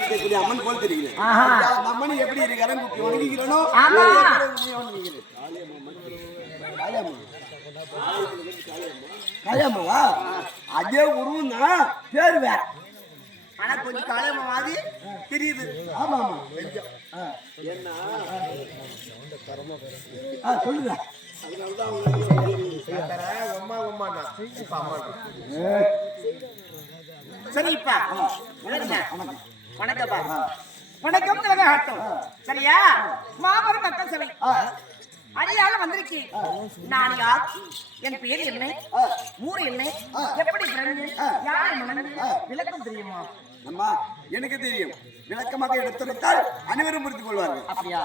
இருக்கக்கூடிய அம்மன் போல். அந்த அம்மனை எப்படி இரு கரம் குப்பி வணங்குகிறனோ ஆமா. அதே போல உன்னையும் வணங்குகிறேன். காளியம்மா. காளியம்மாவா அதே உருவம் தான் பேர் வேற ஆனா கொஞ்சம் காலமா மாதிரி தெரியுது ஆமா ஆமா ஆ. ஆ சொல்லுங்க சரி இப்ப வணக்கம் வணக்கப்பா வணக்கம். திலகாட்டம் சரியா? மாபெரும் மக்கள் சபை. அடியால வந்திருக்கேன் நான் யார்? என் பேர் என்ன? ஊர் என்ன? எப்படி பிறந்து? யாரை மணந்து? விளக்கம் தெரியுமா? அம்மா எனக்கு தெரியும். விளக்கமாக எடுத்துரைத்தால் அனைவரும் புரிந்து கொள்வார்கள். அப்படியா?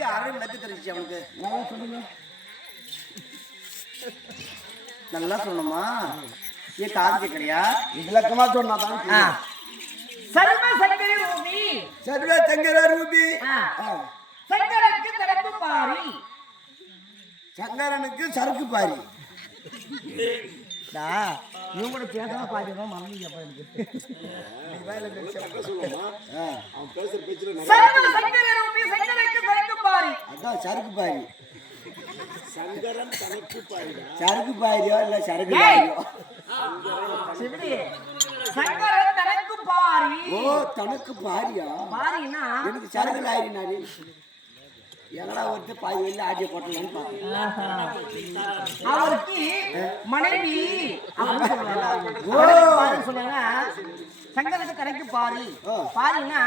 யாரும் விளக்கு தெரிஞ்சு அவனுக்கு. நல்லா சொல்லுங்க நல்லா சொல்லணுமா? ஏன் காது கேட்கறியா விளக்கமா சொன்னா தான் சர்வ சங்கரி பூமி சர்வே சங்கர ரூபி. சங்கரக்கு திறப்பு பாரி. சங்கரனுக்கு சரக்கு பாரி. இவங்க கூட பேசாம மறந்து எனக்கு சர்வ சங்கரி பூமி சங்கரக்கு திறப்பு பாரி அதான் சரக்கு பாரி சரக்கு பாரியா இல்ல சரக்கு. பாரியோ தனக்கு பாரி ஓ தனக்கு பாரியா பாரினா எனக்கு சரக்கு லாரி நாரி எங்கடா வந்து பாதி வெளில ஆட்டிய போட்டலான்னு பார்த்தேன் அவருக்கு மனைவி. ஓ. சொன்னாங்க. சங்கரனுக்கு தனக்கு பாரி. ஆ. பாரினா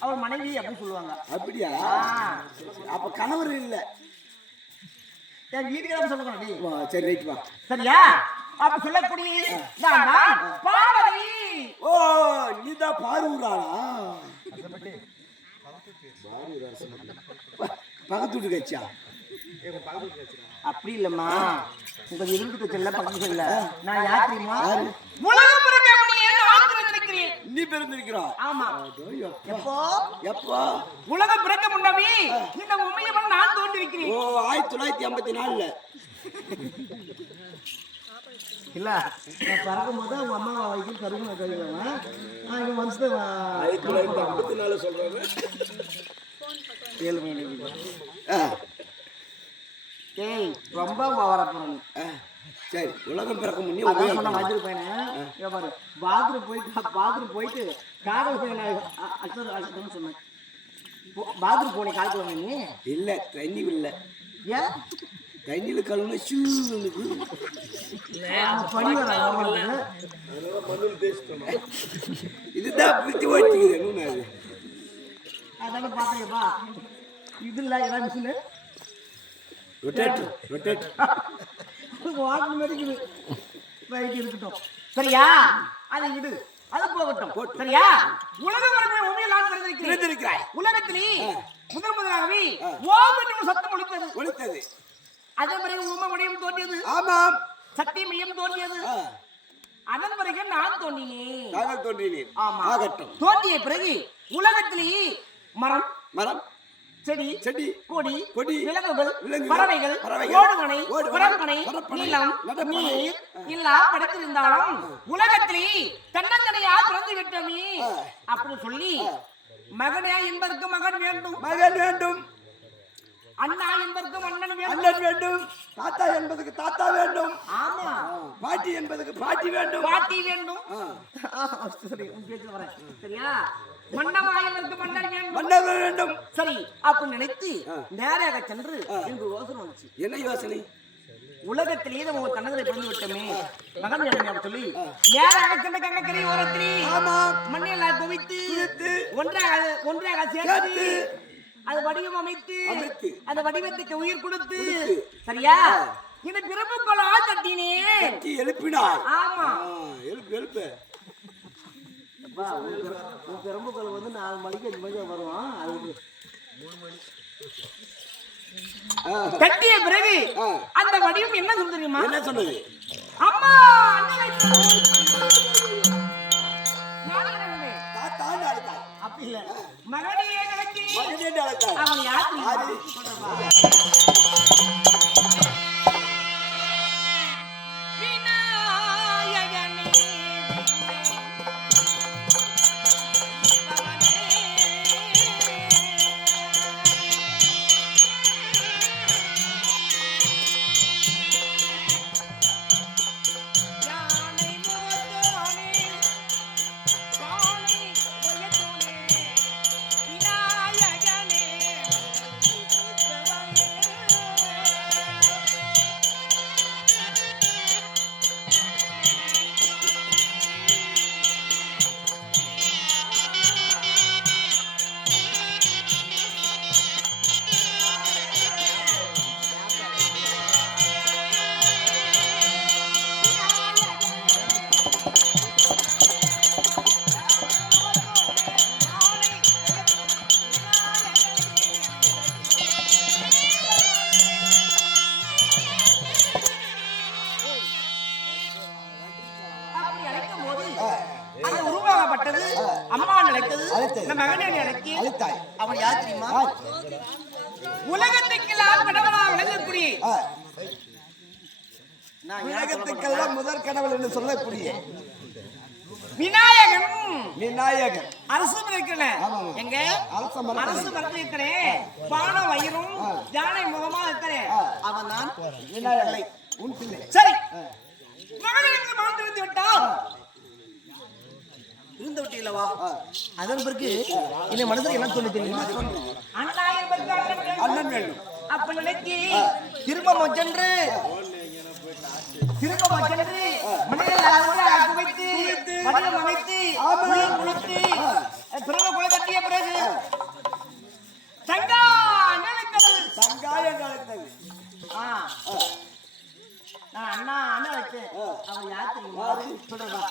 அவர் மனைவி அப்படின்னு சொல்லுவாங்க. அப்படியா. அப்ப கணவர் இல்ல. என் வீட்டுக்கு. வா, சரி ரைட் வா. சரியா? அப்ப சொல்லக்கூடிய பார்வதி. ஓ நீதான் பாரூராளா? பக்கத்து வீட்டு கட்சியா அப்படி இல்லம்மா. உங்க இருந்து தெரியல பக்கத்து இல்ல நான் யார் தெரியுமா யாரு? உலகம் பிறக்க முடியாது நான் பிறந்திருக்கிறேன் நீ பிறந்திருக்கிறோம் ஆமா. எப்போ? எப்போ? உலகம் பிறக்க முன்னமே இந்த உண்மையவன் நான் தோன்றிருக்கிறேன். ஓ ஆயிரத்தி தொள்ளாயிரத்தி ஐம்பத்தி நாலுல. இல்ல நான் பிறக்கும் போது அவங்க அம்மா கருகு நான் இங்க வந்து ஆயிரத்தி தொள்ளாயிரத்தி ஐம்பத்தி நாலு சொல்றாரு. ஏழு மணி ஆ, ஏய் ரொம்ப வரப்போறேன் ஆ, சரி உலகம் பிறக்க முன்னே சொன்ன பையனை பாரு. பாத்ரூம் போயிட்டு பாத்ரூம் போயிட்டு காதல் பையனை அக்சர் அக்சர்னு சொன்னேன். பாத்ரூம் போனே கால் நீ? இல்ல தண்ணி இல்ல ஏன் தண்ணியில கழுவுனா ஷூ பனி வர இதுதான் பிடிச்சி ஓட்டிக்குது. என்ன அது அதான பாத்தீங்கப்பா இது இல்ல ஏதாவது மிஷினு ரொட்டேட்டர் ரொட்டேட்டர். வாக்கு மதிக்குது ரைட் இருக்கட்டும் சரியா? அது இது அது போகட்டும். சரியா? உலகம் இருக்கிற உண்மையை நான் தெரிஞ்சிருக்கிறேன் பிறந்திருக்கிறாய். உலகத்திலே முதல் முதலாகவே ஓம் என்று ஒரு சத்தம் ஒலித்தது. ஒழித்தது அதே பிறகு உம மடியும் தோன்றியது. ஆமாம். சக்தி மையம் தோன்றியது. அதன் பிறகு நான் தோன்றினேன். தோன்றினீர் ஆமா. ஆகட்டும். தோன்றிய பிறகு உலகத்திலேயே மரம். மரம். செடி செடி கொடி கொடி, விலங்குகள் பறவைகள் ஓடுமனை பரப்பனை, நிலம் நீர் எல்லாம் படைத்திருந்தாலும் உலகத்திலே தன்னந்தனையா பிறந்து விட்டோமே ஆ. அப்படி சொல்லி மகனே என்பதற்கு மகன் வேண்டும். மகன் வேண்டும். அண்ணா என்பதற்கு அண்ணன் வேண்டும். அண்ணன் வேண்டும். தாத்தா என்பதுக்கு தாத்தா வேண்டும். ஆமா. பாட்டி என்பதுக்கு பாட்டி வேண்டும். பாட்டி வேண்டும். சரி சரியா? மன்னவா என்பதற்கு மன்னன் வேண்டும். சரி அப்படி நினைத்து நேராக சென்று என்று யோசனை வந்துச்சு என்ன யோசனை? உலகத்திலேயே நம்ம ஒரு கண்ணங்களை பிறந்து விட்டோமே. மகன் அப்படி சொல்லி நேராக சென்ற கண்ணக்கரை ஓரத்திலே ஆமா. மண்ணில் குவித்து ஒன்றாக ஒன்றாக சேர்த்து அது வடிவம் அமைத்து அந்த வடிவத்துக்கு உயிர் கொடுத்து சரியா? இந்த பிறப்பு கொலா தட்டினே எழுப்பினார் ஆமா. ஆ, எழுப்பு. எழுப்பு பெரம்புக்கள் வந்து நாலு மணிக்கு அஞ்சு மணிக்கு வருவான். அது ஆ, கட்டிய பிறகு. அந்த வடிவம் என்ன சொல்ல தெரியுமா? என்ன சொன்னது அம்மா அப்படி இல்ல. மகனே அவன் யார் உருவாகப்பட்டது அம்மா நினைத்தது. இந்த மகனை அழைக்கி அழைத்தாய். அவன் யார் தெரியுமா? உலகத்துக்கெல்லாம் கடவுளா விளங்கக்கூடிய. உலகத்துக்கெல்லாம் முதற் கடவுள் என்று சொல்லக்கூடிய. விநாயகன். விநாயகர் அரசு இருக்கிறேன். எங்க? அரச. அரசு மரத்தில் இருக்கிறேன் பான வயிறும் யானை முகமா இருக்கிறேன். அவன் தான் உன் பிள்ளை. சரி. ஆ. அதன் பிறகு இந்த மனசுல என்ன தோணு தெரியுமா? அண்ணன் வேண்டும். அண்ணன் வேண்டும் அப்ப நினைக்கி திரும்ப சென்று திரும்ப சென்று மனிதர்கள் அழகாக குவித்து வடிவம் அமைத்து உயிர் கொடுத்து பிறகு குலை தட்டிய பிறகு சங்கா நினைத்தது சங்காய அழைத்தது ஆ. நான் அண்ணா அண்ணா வச்சேன் அவன் யார் தெரியுமா? சொல்றதா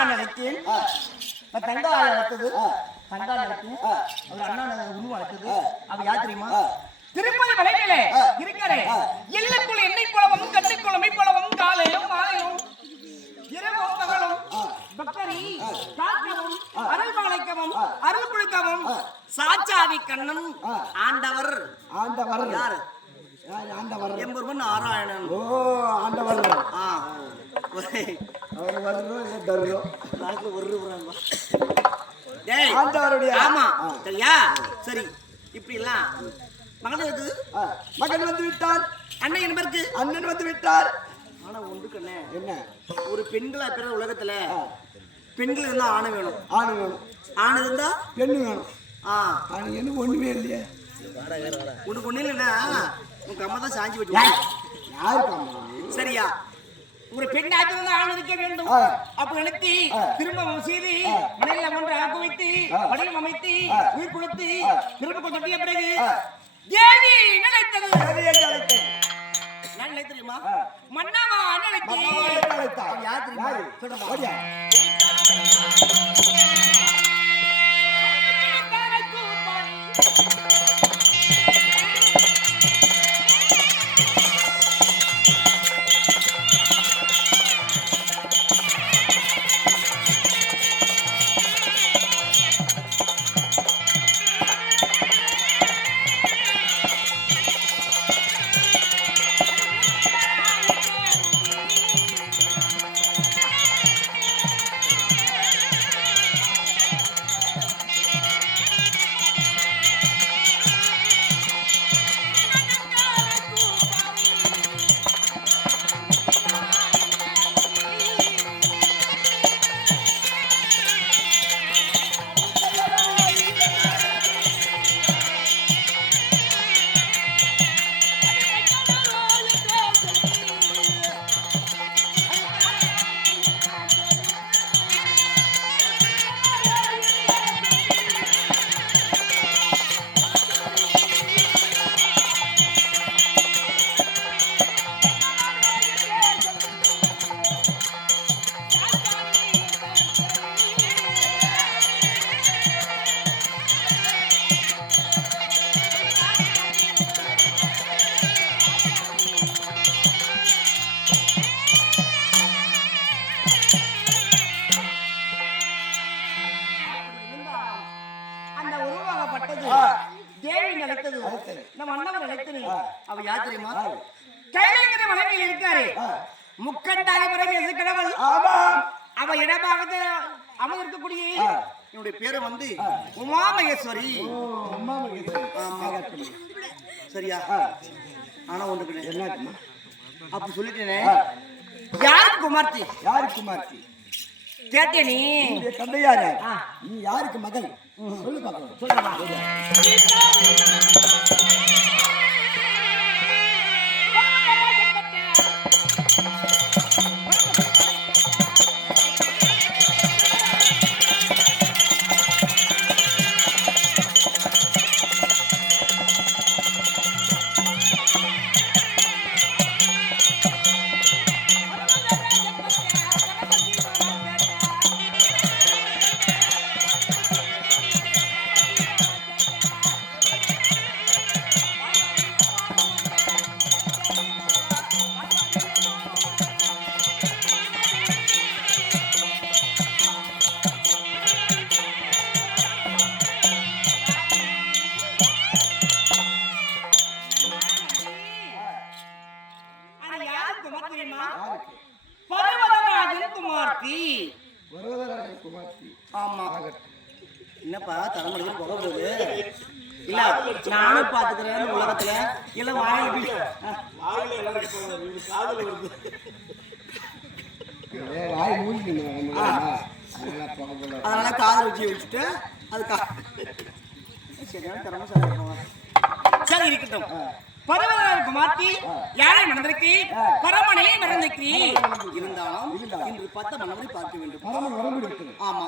அண்ணா நினைத்தேன் இப்ப தங்காள் அடுத்தது தங்காள் அடுத்து அவர் அண்ணா உருவம் அடுத்தது அவ யார் தெரியுமா? திருப்பதி மலையிலே இருக்கிறே. எல்லைக்குள்ள எண்ணெய் குளமும் கண்ணைக்குள்ள மெய்க்குளமும் காலையிலும் மாலையிலும் இரவும் பகலும் பக்தரி காக்கவும் அருள் பாலைக்கவும் அருள் குளிக்கவும் சாச்சாதி கண்ணன் ஆண்டவர். ஆண்டவர். யாரு? ஆண்டவர். எம்பெருமன் நாராயணன். ஓ ஆண்டவர். ஆ. அவர் வர்றோம் இல்லை தர்றோம் நாளைக்கு ஒரு ஆண்டவருடைய ஆமா. சரியா? சரி இப்படி எல்லாம் மகன் இருக்குது மகன் வந்து விட்டார். அண்ணன் என்பருக்கு அண்ணன் வந்து விட்டார். ஆனா ஒன்று கண்ணே என்ன? ஒரு பெண்களா பிற உலகத்துல பெண்கள் இருந்தா ஆணை வேணும். ஆணு வேணும். ஆண் இருந்தா பெண்ணு வேணும். ஆ. ஆணு என்ன ஒண்ணுமே இல்லையே. உனக்கு ஒண்ணு இல்லைன்னா உங்க அம்மா தான் சாஞ்சி வச்சு யாருக்கு அம்மா? சரியா? ஒரு பெண் ஆக்கிருந்த ஆண் இருக்க வேண்டும். அப்ப நினைத்து திருமணம் செய்து மனையில ஒன்று ஆக்க வைத்து வடிவம் அமைத்து உயிர் கொடுத்து திரும்ப கொண்டு பிறகு தேவி நினைத்தது. நான் நினைத்து தெரியுமா? ஆ. மன்னவா நினைத்தேன். யார் தெரியுமா? அவ யார் தெரியுமா? யாரு? கைலைங்கிற மனைவியில் இருக்காரு. முக்கண்டாக பிறகு எது கடவுள் ஆமா. அவ இடமாக அமர்ந்திருக்கக்கூடிய. என்னுடைய பேரு வந்து உமாமகேஸ்வரி. சரியா. ஆனா ஒன்று என்னாச்சும்மா? அப்ப சொல்லிட்டேனே. யாருக்கு குமார்த்தி? யாருக்கு குமார்த்தி? கேட்டே நீ. தந்தையார். யார்? நீ யாருக்கு மகன் சொல்லு பார்க்கலாம். சொல்றமா அதனால காதல் வச்சு வச்சுட்டு அது கா சரியான சார் இருக்கட்டும். பரவலாக குமார்த்தி யாரை மணந்திருக்கி பரமனை மறந்திருக்கிறீ இருந்தாலும் இன்று பத்த மன்னவரை பார்க்க வேண்டும். ஆமா.